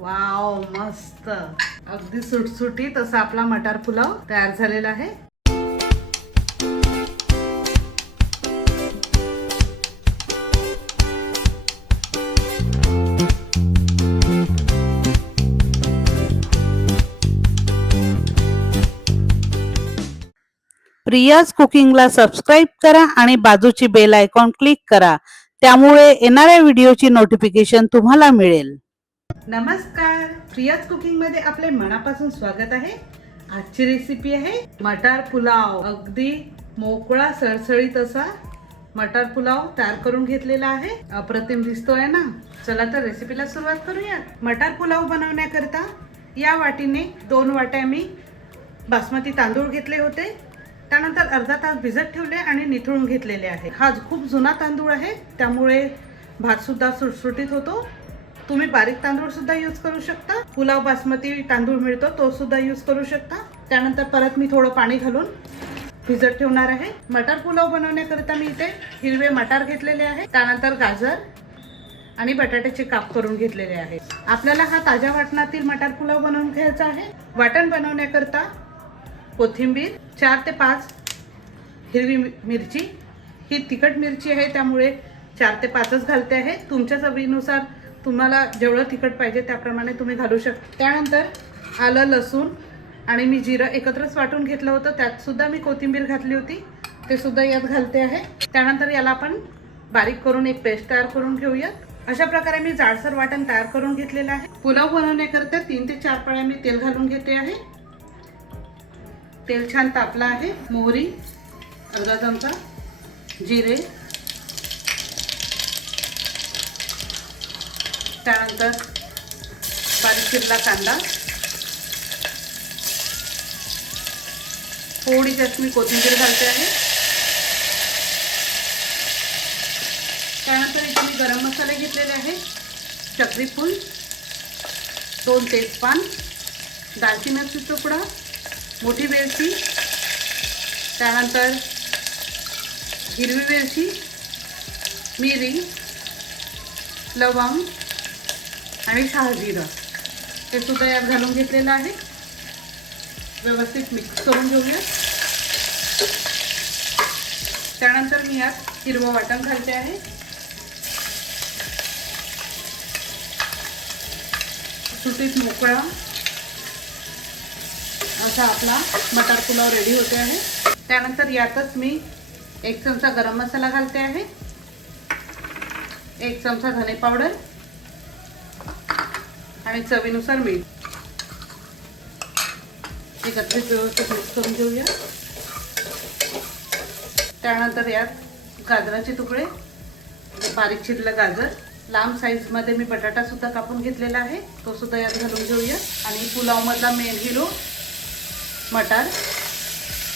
Wow मस्त. अगदी सुटसुटीत असा आपला मटार पुलाव तयार झालेला आहे. प्रियाज कुकिंगला सबस्क्राईब करा आणि बाजूची बेल आयकॉन क्लिक करा. त्यामुळे येणाऱ्या व्हिडिओची नोटिफिकेशन तुम्हाला मिळेल. नमस्कार. प्रियाज कुकिंगमध्ये आपले मनापासून स्वागत आहे. आजची रेसिपी आहे मटार पुलाव. अगदी मोकळा सळसळीत असा मटार पुलाव तयार करून घेतलेला आहे. अप्रतिम दिसतोय ना? चला तर रेसिपीला सुरुवात करूया मटार पुलाव बनवण्याकरता या वाटीने दोन वाट्या मी बासमती तांदूळ घेतले होते. त्यानंतर अर्धा तास भिजत ठेवले आणि निथळून घेतलेले आहे. हा खूप जुना तांदूळ आहे त्यामुळे भात सुद्धा सुटसुटीत होतो. तुम्ही बारीक तांदूळ सुद्धा यूज करू शकता. पुलाव बासमती तांदूळ मिळतो तो सुद्धा यूज करू शकता. त्यानंतर परत मी थोडं पाणी घालून भिजत ठेवणार आहे. मटार पुलाव बनवण्याकरिता मी इथे हिरवे मटार घेतलेले आहे. त्यानंतर गाजर आणि बटाट्याचे काप करून घेतलेले आहे. आपल्याला हा ताज्या वाटणातील मटार पुलाव बनवून घ्यायचा आहे. वाटण बनवण्याकरता कोथिंबीर चार ते पाच हिरवी मि- मिरची. ही तिखट मिरची आहे त्यामुळे चार ते पाचच घालते आहे. तुमच्या चवीनुसार तुम्हाला जेवढं तिखट पाहिजे त्याप्रमाणे तुम्ही घालू शकता त्यानंतर आलं लसूण आणि मी जिरं एकत्रच वाटून घेतलं होतं. त्यातसुद्धा मी कोथिंबीर घातली होती. ते सुद्धा यात घालते आहे. त्यानंतर याला आपण बारीक करून एक पेस्ट तयार करून घेऊयात. अशा प्रकारे मी जाडसर वाटण तयार करून घेतलेलं आहे. पुलाव बनवण्याकरता तीन ते चार पळ्या मी तेल घालून घेते आहे. तेल छान तापलं आहे. मोहरी अर्धा चमचा जिरे त्यानंतर बारीक चिरला कांदा. थोडी जास्त मी कोथिंबीर घालते आहे. त्यानंतर इथे मी गरम मसाले घेतलेले आहे. चक्री फूल दोन तेजपान दालचिनीचा तुकडा मोठी वेलची त्यानंतर हिरवी वेलची मिरी लवंग आणि शहाजिरं हे सुद्धा यात घालून घेतलेलं आहे. व्यवस्थित मिक्स करून घेऊया. त्यानंतर मी यात हिरवं वाटण घालते आहे. सुटीत मोकळा असा आपला मटार पुलाव रेडी होते आहे. त्यानंतर यातच मी एक चमचा गरम मसाला घालते आहे. एक चमचा धने पावडर. आणि चवीनुसार मीठ. एकत्रित व्यवस्थित मिक्स करून घेऊया. त्यानंतर यात गाजराचे तुकडे म्हणजे बारीक चिरलं गाजर. लांब साईजमध्ये मी बटाटासुद्धा कापून घेतलेला आहे. तो सुद्धा यात घालून घेऊया. आणि पुलावमधला मेन हिरो मटार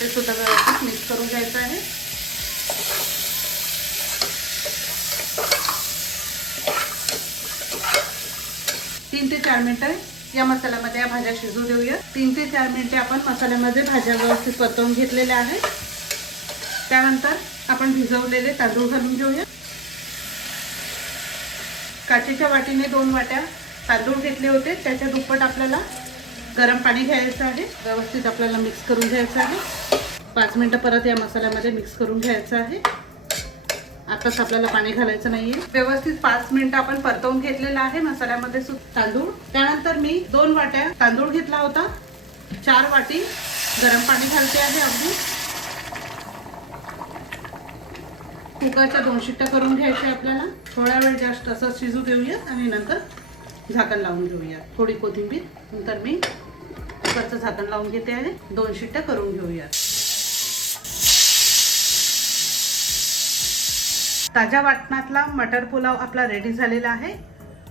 ते सुद्धा व्यवस्थित मिक्स करून घ्यायचं आहे. तीन ते चार मिनिटं या मसाल्यामध्ये या भाज्या शिजू देऊया. तीन ते चार मिनिटे आपण मसाल्यामध्ये भाज्या व्यवस्थित परतवून घेतलेल्या आहेत. त्यानंतर आपण भिजवलेले तांदूळ घालून घेऊया. काचेच्या वाटीने दोन वाट्या तांदूळ घेतले होते. त्याच्या दुप्पट आपल्याला गरम पाणी घ्यायचं आहे. व्यवस्थित आपल्याला मिक्स करून घ्यायचं आहे. पाच मिनटं परत या मसाल्यामध्ये मिक्स करून घ्यायचं आहे. आताच आपल्याला पाणी घालायचं नाहीये. व्यवस्थित पाच मिनिटं आपण परतवून घेतलेलं आहे मसाल्यामध्ये सु तांदूळ. त्यानंतर मी दोन वाट्या तांदूळ घेतला होता. चार वाटी गरम पाणी घालते आहे अगदी. कुकरच्या दोन शिट्ट्या करून घ्यायच्या आपल्याला. थोडा वेळ जास्त असं शिजू देऊया आणि नंतर झाकण लावून घेऊया. थोडी कोथिंबीर. नंतर मी कुकरचं झाकण लावून घेते आहे. दोन शिट्ट्या करून घेऊया. ताज्या वाटणातला मटर पुलाव आपला रेडी झालेला आहे.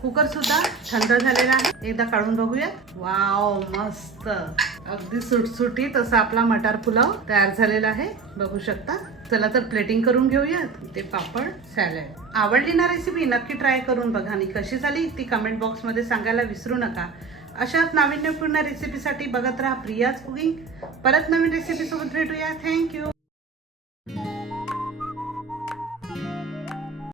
कुकर सुद्धा थंड झालेला आहे. एकदा काढून बघूया वाव मस्त. अगदी सुटसुटीत असा आपला मटार पुलाव तयार झालेला आहे. बघू शकता. चला तर प्लेटिंग करून घेऊयात. ते पापड सॅलड आवडली ना रेसिपी नक्की ट्राय करून बघा. आणि कशी झाली ती कमेंट बॉक्समध्ये सांगायला विसरू नका. अशाच नाविन्यपूर्ण रेसिपीसाठी बघत राहा प्रियाज कुकिंग परत नवीन रेसिपीसोबत भेटूया. थँक्यू